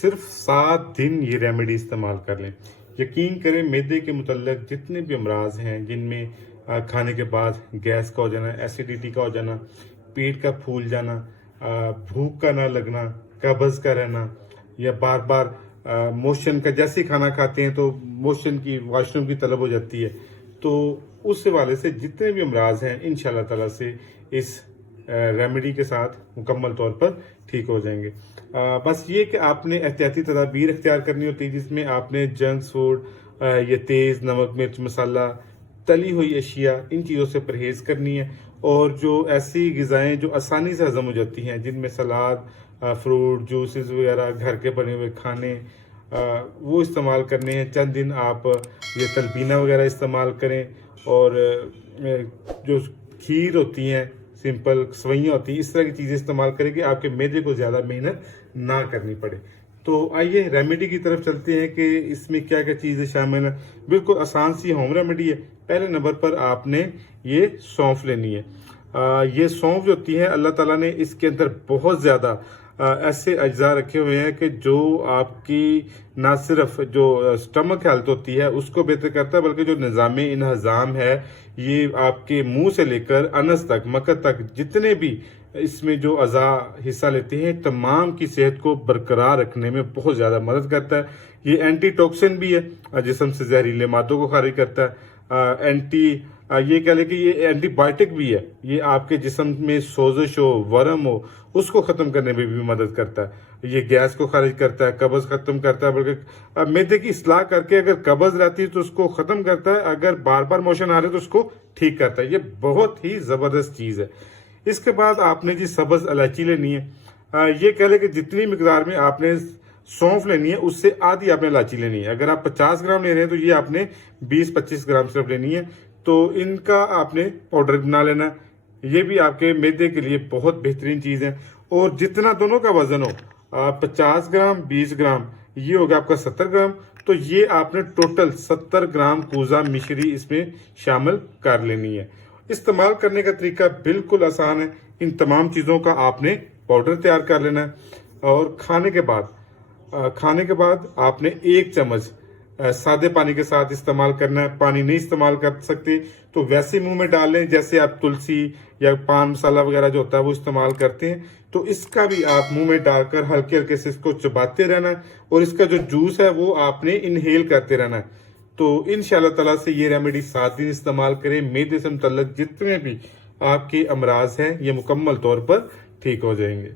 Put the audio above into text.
सिर्फ 7 दिन ये रेमेडी इस्तेमाल कर लें। यकीन करें, मैदे के मुतल्लक जितने भी अमराज हैं जिनमें खाने के बाद गैस का हो जाना, एसिडिटी का हो जाना, पेट का फूल जाना, भूख का ना लगना, कब्ज़ का रहना, या बार बार मोशन का, जैसे ही खाना खाते हैं तो मोशन की, वॉशरूम की तलब हो जाती है, तो उस हवाले से जितने भी अमराज हैं इंशाल्लाह ताला से इस रेमेडी के साथ मुकम्मल तौर पर ठीक हो जाएंगे। बस ये कि आपने एहतियाती तदाबीर इख्तियार करनी होती है, जिसमें आपने जंक फूड, ये तेज़ नमक मिर्च मसाला, तली हुई अशिया, इन चीज़ों से परहेज़ करनी है। और जो ऐसी ग़िज़ाएँ जो आसानी से हज़म हो जाती हैं, जिनमें सलाद, फ्रूट जूसेस वगैरह, घर के बने हुए खाने, वो इस्तेमाल करने हैं। चंद दिन आप ये तलबीना वगैरह इस्तेमाल करें, और जो खीर होती हैं, सिंपल सवैयाँ होती हैं, इस तरह की चीज़ें इस्तेमाल करें कि आपके मैदे को ज़्यादा मेहनत ना करनी पड़े। तो आइए रेमेडी की तरफ चलते हैं कि इसमें क्या क्या चीज़ें शामिल हैं। बिल्कुल आसान सी होम रेमेडी है। पहले नंबर पर आपने ये सौंफ लेनी है। ये सौंफ जो होती है, अल्लाह ताला ने इसके अंदर बहुत ज़्यादा ऐसे अज्जा रखे हुए हैं कि जो आपकी ना सिर्फ जो स्टमक हेल्थ होती है उसको बेहतर करता है, बल्कि जो निज़ाम इंहज़ाम है, ये आपके मुंह से लेकर अनस तक, मकत तक, जितने भी इसमें जो अज़ा हिस्सा लेते हैं, तमाम की सेहत को बरकरार रखने में बहुत ज़्यादा मदद करता है। ये एंटी टॉक्सिन भी है, जिस्म से जहरीले मादों को खारिज करता है। ये कह लें कि ये एंटीबायोटिक भी है। ये आपके जिस्म में सोजिश हो, वर्म हो, उसको ख़त्म करने में भी मदद करता है। ये गैस को खारिज करता है, कब्ज़ ख़त्म करता है, बल्कि मैदे की इस्लाह करके अगर कब्ज़ रहती है तो उसको ख़त्म करता है, अगर बार बार मोशन आ रहे तो उसको ठीक करता है। ये बहुत ही ज़बरदस्त चीज़ है। इसके बाद आपने जी सब्ज़ इलायची लेनी है। ये कह लें कि जितनी मिकदार में आपने सौंफ लेनी है, उससे आधी आपने इलायची लेनी है। अगर आप 50 ग्राम ले रहे हैं तो ये आपने 20-25 ग्राम सिर्फ लेनी है। तो इनका आपने पाउडर बना लेना। ये भी आपके मैदे के लिए बहुत बेहतरीन चीज़ है। और जितना दोनों का वजन हो, 50 ग्राम 20 ग्राम, ये हो गया आपका 70 ग्राम। तो ये आपने टोटल 70 ग्राम कूजा मिश्री इसमें शामिल कर लेनी है। इस्तेमाल करने का तरीका बिल्कुल आसान है। इन तमाम चीज़ों का आपने पाउडर तैयार कर लेना है, और खाने के बाद आपने 1 चम्मच सादे पानी के साथ इस्तेमाल करना है। पानी नहीं इस्तेमाल कर सकते तो वैसे मुंह में डाल लें, जैसे आप तुलसी या पान मसाला वगैरह जो होता है वो इस्तेमाल करते हैं। तो इसका भी आप मुंह में डालकर हल्के हल्के से इसको चबाते रहना है, और इसका जो जूस है वो आपने इनहेल करते रहना है। तो इंशाल्लाह ताला से ये रेमेडी 7 दिन इस्तेमाल करें, मैदे से मुतल्लक जितने भी आपके अमराज हैं ये मुकम्मल तौर पर ठीक हो जाएंगे।